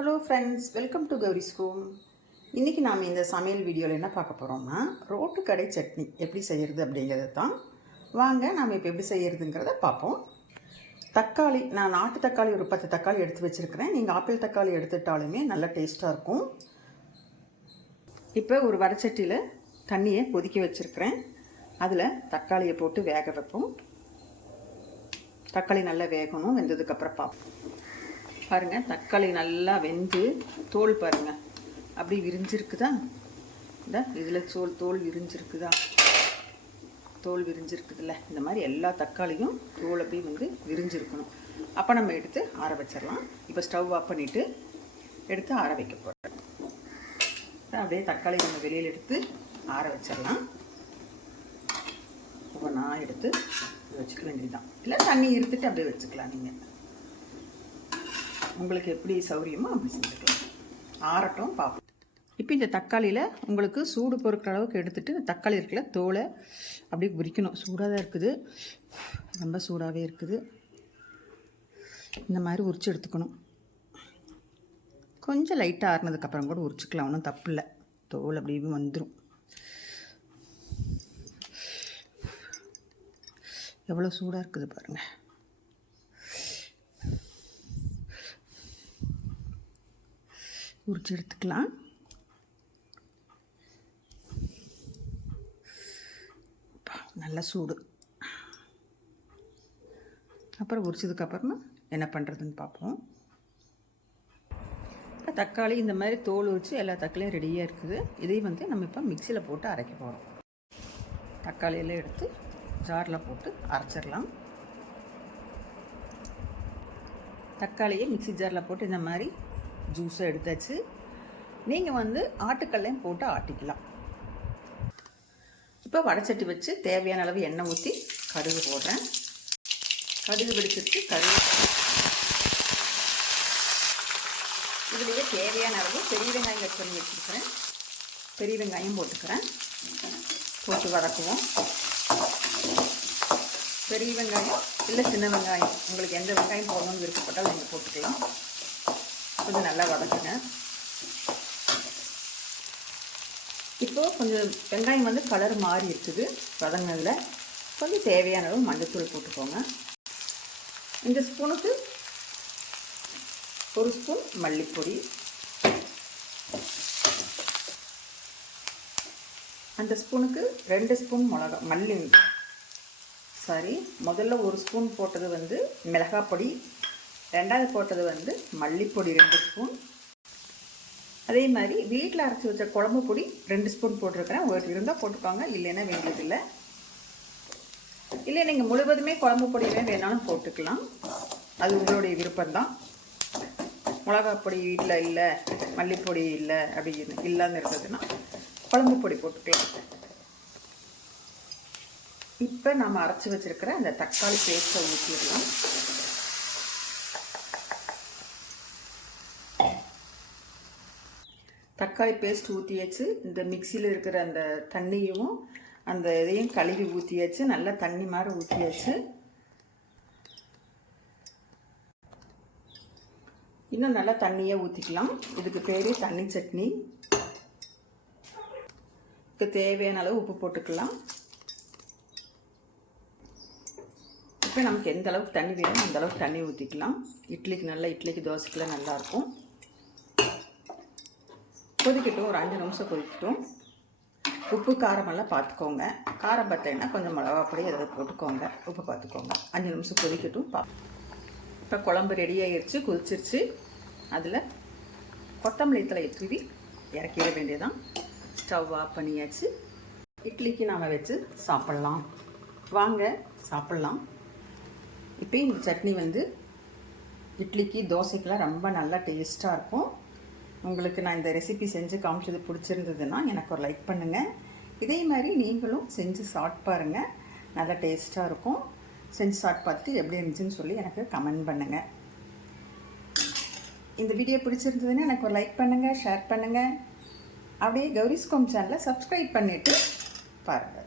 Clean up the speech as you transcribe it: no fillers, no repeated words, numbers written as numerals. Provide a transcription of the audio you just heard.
Hello friends, welcome to Gowri's home. இன்றைக்கி நாம் இந்த சமையல் வீடியோவில் என்ன பார்க்க போகிறோம்னா ரோட்டு கடை சட்னி எப்படி செய்கிறது அப்படிங்கிறது தான். வாங்க நாம் இப்போ எப்படி செய்கிறதுங்கிறத பார்ப்போம். தக்காளி, நான் நாட்டு தக்காளி ஒரு 10 தக்காளி எடுத்து வச்சுருக்கிறேன். நீங்கள் ஆப்பிள் தக்காளி எடுத்துட்டாலுமே நல்லா டேஸ்ட்டாக இருக்கும். இப்போ ஒரு வடச்சட்டியில் தண்ணியை கொதிக்க வச்சுருக்கிறேன். அதில் தக்காளியை போட்டு வேக வைப்போம். தக்காளி நல்லா வேகணும். வெந்ததுக்கப்புறம் பார்ப்போம். பாருங்கள், தக்காளி நல்லா வெந்து தோல் பாருங்கள் அப்படி விரிஞ்சிருக்குதா? இந்த இதில் தோல் விரிஞ்சிருக்குதா? தோல் விரிஞ்சிருக்குதுல்ல, இந்த மாதிரி எல்லா தக்காளியும் தோல் அப்படி வந்து விரிஞ்சிருக்கணும். அப்போ நம்ம எடுத்து ஆற வச்சிடலாம். இப்போ ஸ்டவ் ஆஃப் பண்ணிவிட்டு எடுத்து ஆற வைக்க போகிறேன். அப்படியே தக்காளி நம்ம வெளியில் எடுத்து ஆற வச்சிடலாம். ஒவ்வொன்றா எடுத்து வச்சுக்க வேண்டியதுதான். இல்லை தண்ணி இருந்துட்டு அப்படியே வச்சுக்கலாம். நீங்கள் உங்களுக்கு எப்படி சௌரியமோ அப்படி செஞ்சுக்கலாம். ஆறட்டும், பார்ப்போம். இப்போ இந்த தக்காளியில் உங்களுக்கு சூடு பொறுக்கிற அளவுக்கு எடுத்துகிட்டு இந்த தக்காளி இருக்குல்ல, தோலை அப்படியே உரிக்கணும். சூடாக தான் இருக்குது, ரொம்ப சூடாகவே இருக்குது. இந்த மாதிரி உரித்து எடுத்துக்கணும். கொஞ்சம் லைட்டாக ஆறினதுக்கப்புறம் கூட உரிச்சிக்கலாம், ஒன்றும் தப்பு இல்லை. தோல் அப்படியே வந்துடும். எவ்வளோ சூடாக இருக்குது பாருங்கள். உரிச்சு எடுத்துக்கலாம். நல்ல சூடு. அப்புறம் உரிச்சதுக்கப்புறமா என்ன பண்ணுறதுன்னு பார்ப்போம். இப்போ தக்காளி இந்த மாதிரி தோல் உரித்து எல்லா தக்காளியும் ரெடியாக இருக்குது. இதையும் வந்து நம்ம இப்போ மிக்சியில் போட்டு அரைக்க போகிறோம். தக்காளியெல்லாம் எடுத்து ஜாரில் போட்டு அரைச்சிடலாம். தக்காளியை மிக்சி ஜாரில் போட்டு இந்த மாதிரி ஜூஸை எடுத்தாச்சு. நீங்கள் வந்து ஆட்டுக்கல்லையும் போட்டு ஆட்டிக்கலாம். இப்போ வடைச்சட்டி வச்சு தேவையான அளவு எண்ணெய் ஊற்றி கடுகு போடுறேன். கடுகு வெடிச்சிட்டு இதுலேயே தேவையான அளவு பெரிய வெங்காயம் கட் பண்ணி வச்சுருக்கிறேன். பெரிய வெங்காயம் போட்டுக்கிறேன். போட்டு வதக்குவோம். பெரிய வெங்காயம் இல்லை சின்ன வெங்காயம், உங்களுக்கு எந்த வெங்காயம் போடணும்னு விருப்பப்பட்டால் நீங்கள் போட்டுக்கலாம். கொஞ்சம் நல்லா வதக்குங்க. இப்போது கொஞ்சம் வெங்காயம் வந்து கலர் மாறி இருக்குது. வதங்கினதில் கொஞ்சம் தேவையான அளவு மஞ்சள்தூள் போட்டுக்கோங்க. இந்த ஸ்பூனுக்கு 1 ஸ்பூன் மல்லிப்பொடி, அந்த ஸ்பூனுக்கு 2 ஸ்பூன் முதல்ல 1 ஸ்பூன் போட்டது வந்து மிளகாப்பொடி, ரெண்டாவது போட்டது வந்து மல்லிப்பொடி 2 ஸ்பூன். அதே மாதிரி வீட்டில் அரைச்சி வச்ச குழம்பு பொடி 2 ஸ்பூன் போட்டிருக்கிறேன். உங்களுக்கு இருந்தால் போட்டுக்கோங்க, இல்லைன்னா வேண்டியதில்லை. இல்லை நீங்கள் முழுவதுமே குழம்பு பொடியுமே வேணாலும் போட்டுக்கலாம், அது உங்களுடைய விருப்பம்தான். மிளகாப்பொடி வீட்டில் இல்லை, மல்லிப்பொடி இல்லை அப்படின்னு இல்லாமல் இருந்ததுன்னா குழம்பு பொடி போட்டுக்கலாம். இப்போ நம்ம அரைச்சி வச்சுருக்கிற அந்த தக்காளி பேஸ்ட்டை ஊற்றிடலாம். தக்காளி பேஸ்ட் ஊற்றியாச்சு. இந்த மிக்சியில் இருக்கிற அந்த தண்ணியும் அந்த இதையும் கழுவி ஊற்றியாச்சு. நல்லா தண்ணி மாதிரி ஊற்றியாச்சு. இன்னும் நல்லா தண்ணியை ஊற்றிக்கலாம். இதுக்கு பேர் தண்ணி சட்னி. இதுக்கு தேவையான அளவு உப்பு போட்டுக்கலாம். இப்போ நமக்கு எந்த அளவுக்கு தண்ணி வேணும் அந்த அளவுக்கு தண்ணி ஊற்றிக்கலாம். இட்லிக்கு தோசைக்கெல்லாம் நல்லாயிருக்கும். கொதிக்கட்டும், ஒரு 5 நிமிஷம் கொதிக்கட்டும். உப்பு காரமெல்லாம் பார்த்துக்கோங்க. காரம் பார்த்தீங்கன்னா கொஞ்சம் மிளகாப்பொடி அதை போட்டுக்கோங்க. உப்பு பார்த்துக்கோங்க. 5 நிமிஷம் கொதிக்கட்டும். இப்போ குழம்பு ரெடி ஆகிடுச்சு, கொதிச்சிருச்சு. அதில் கொத்தமல்லி தழையை தூவி இறக்கிட வேண்டியதான். ஸ்டவ் ஆஃப் பண்ணியாச்சு. இட்லிக்கு நாம் வச்சு சாப்பிட்லாம். வாங்க சாப்பிட்லாம். இப்போ இந்த சட்னி வந்து இட்லிக்கு தோசைக்கெலாம் ரொம்ப நல்லா டேஸ்ட்டாக இருக்கும். உங்களுக்கு நான் இந்த ரெசிபி செஞ்சு காமிச்சது பிடிச்சிருந்ததுன்னா எனக்கு ஒரு லைக் பண்ணுங்கள். இதே மாதிரி நீங்களும் செஞ்சு சாப்பிட்டு பாருங்கள், நல்லா டேஸ்ட்டாக இருக்கும். செஞ்சு சாப்பிட்டு பார்த்துட்டு எப்படி இருந்துச்சுன்னு சொல்லி எனக்கு கமெண்ட் பண்ணுங்கள். இந்த வீடியோ பிடிச்சிருந்ததுன்னா எனக்கு ஒரு லைக் பண்ணுங்கள், ஷேர் பண்ணுங்கள். அப்படியே கௌரிஸ் ஹோம் சேனலை சப்ஸ்கிரைப் பண்ணிவிட்டு பாருங்கள்.